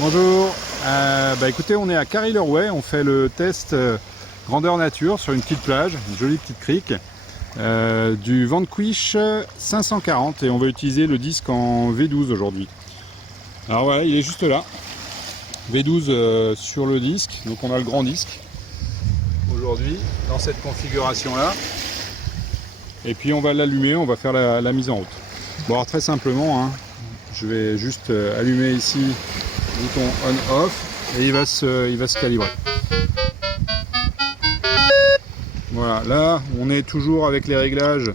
Bonjour, écoutez, on est à Carry-leur-Way, on fait le test grandeur nature sur une petite plage, une jolie petite crique, du Vanquish 540 et on va utiliser le disque en V12 aujourd'hui. Alors voilà, il est juste là, V12 sur le disque, donc on a le grand disque aujourd'hui dans cette configuration là. Et puis on va l'allumer, on va faire la mise en route. Bon alors très simplement, hein, je vais juste allumer ici le bouton on-off et il va se calibrer. Voilà, là on est toujours avec les réglages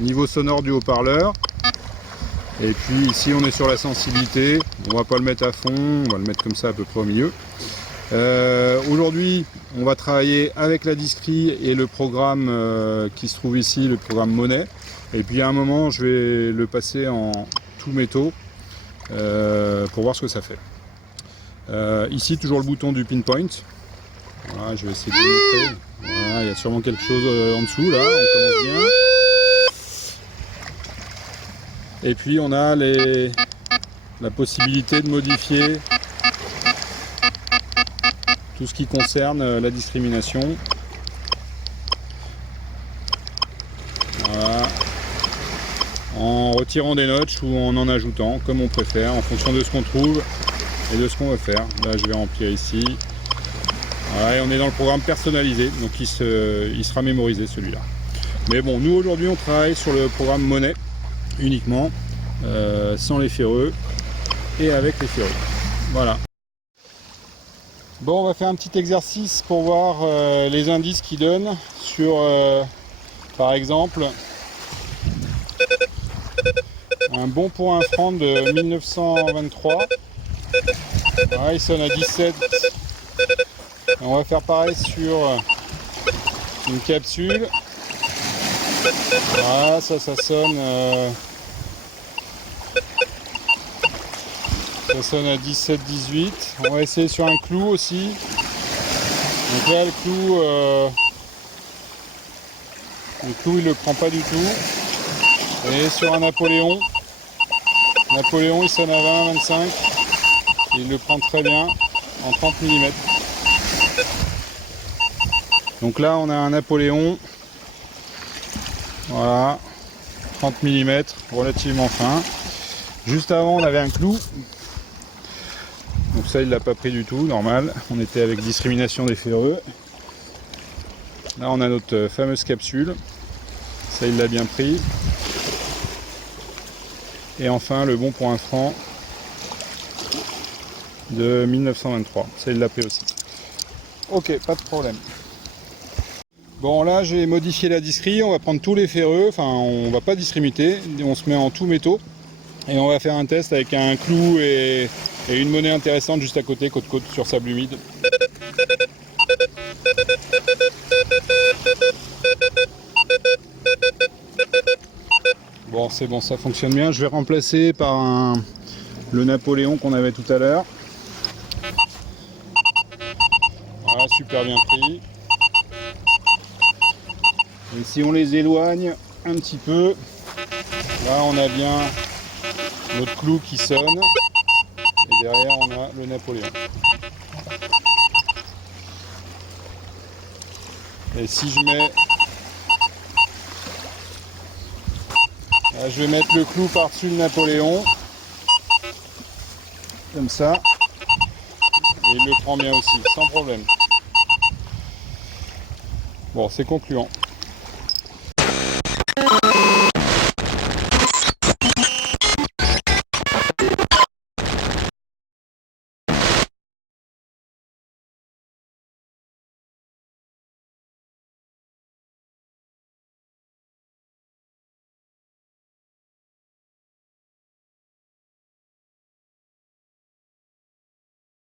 niveau sonore du haut-parleur. Et puis ici on est sur la sensibilité, on va pas le mettre à fond, on va le mettre comme ça à peu près au milieu. Aujourd'hui on va travailler avec la disquerie et le programme qui se trouve ici, le programme Monet. Et puis à un moment je vais le passer en tout métaux pour voir ce que ça fait. Ici toujours le bouton du pinpoint. Voilà, je vais essayer de vous montrer. Voilà, il y a sûrement quelque chose en dessous là, on commence bien. Et puis on a la possibilité de modifier tout ce qui concerne la discrimination. Voilà. En retirant des notches ou en ajoutant, comme on préfère, en fonction de ce qu'on trouve et de ce qu'on veut faire. Là je vais remplir ici. Voilà, et on est dans le programme personnalisé, donc il sera mémorisé celui-là. Mais bon, nous aujourd'hui on travaille sur le programme Monet uniquement, sans les ferreux et avec les ferreux. Voilà. Bon, on va faire un petit exercice pour voir les indices qu'il donne sur, par exemple, un bon pour un franc de 1923. Voilà, il sonne à 17. On va faire pareil sur une capsule. Voilà, ça sonne. Ça sonne à 17-18. On va essayer sur un clou aussi. Donc là, le clou il le prend pas du tout. Et sur un Napoléon, il sonne à 20-25. Il le prend très bien en 30 mm. Donc là, on a un Napoléon. Voilà, 30 mm, relativement fin. Juste avant, on avait un clou. Donc ça, il l'a pas pris du tout, normal. On était avec discrimination des ferreux. Là, on a notre fameuse capsule. Ça, il l'a bien pris. Et enfin, le bon pour un franc de 1923. Ça, il l'a pris aussi. Ok, pas de problème. Bon, là, j'ai modifié la discrie. On va prendre tous les ferreux. Enfin, on va pas discriminer. On se met en tout métaux. Et on va faire un test avec un clou et une monnaie intéressante juste à côté, côte-côte, sur sable humide. Bon, c'est bon, ça fonctionne bien. Je vais remplacer par le Napoléon qu'on avait tout à l'heure. Voilà, super bien pris. Et si on les éloigne un petit peu, là on a bien notre clou qui sonne. Et derrière on a le Napoléon. Et si je mets... Là, je vais mettre le clou par-dessus le Napoléon. Comme ça. Et il le prend bien aussi, sans problème. Bon, c'est concluant.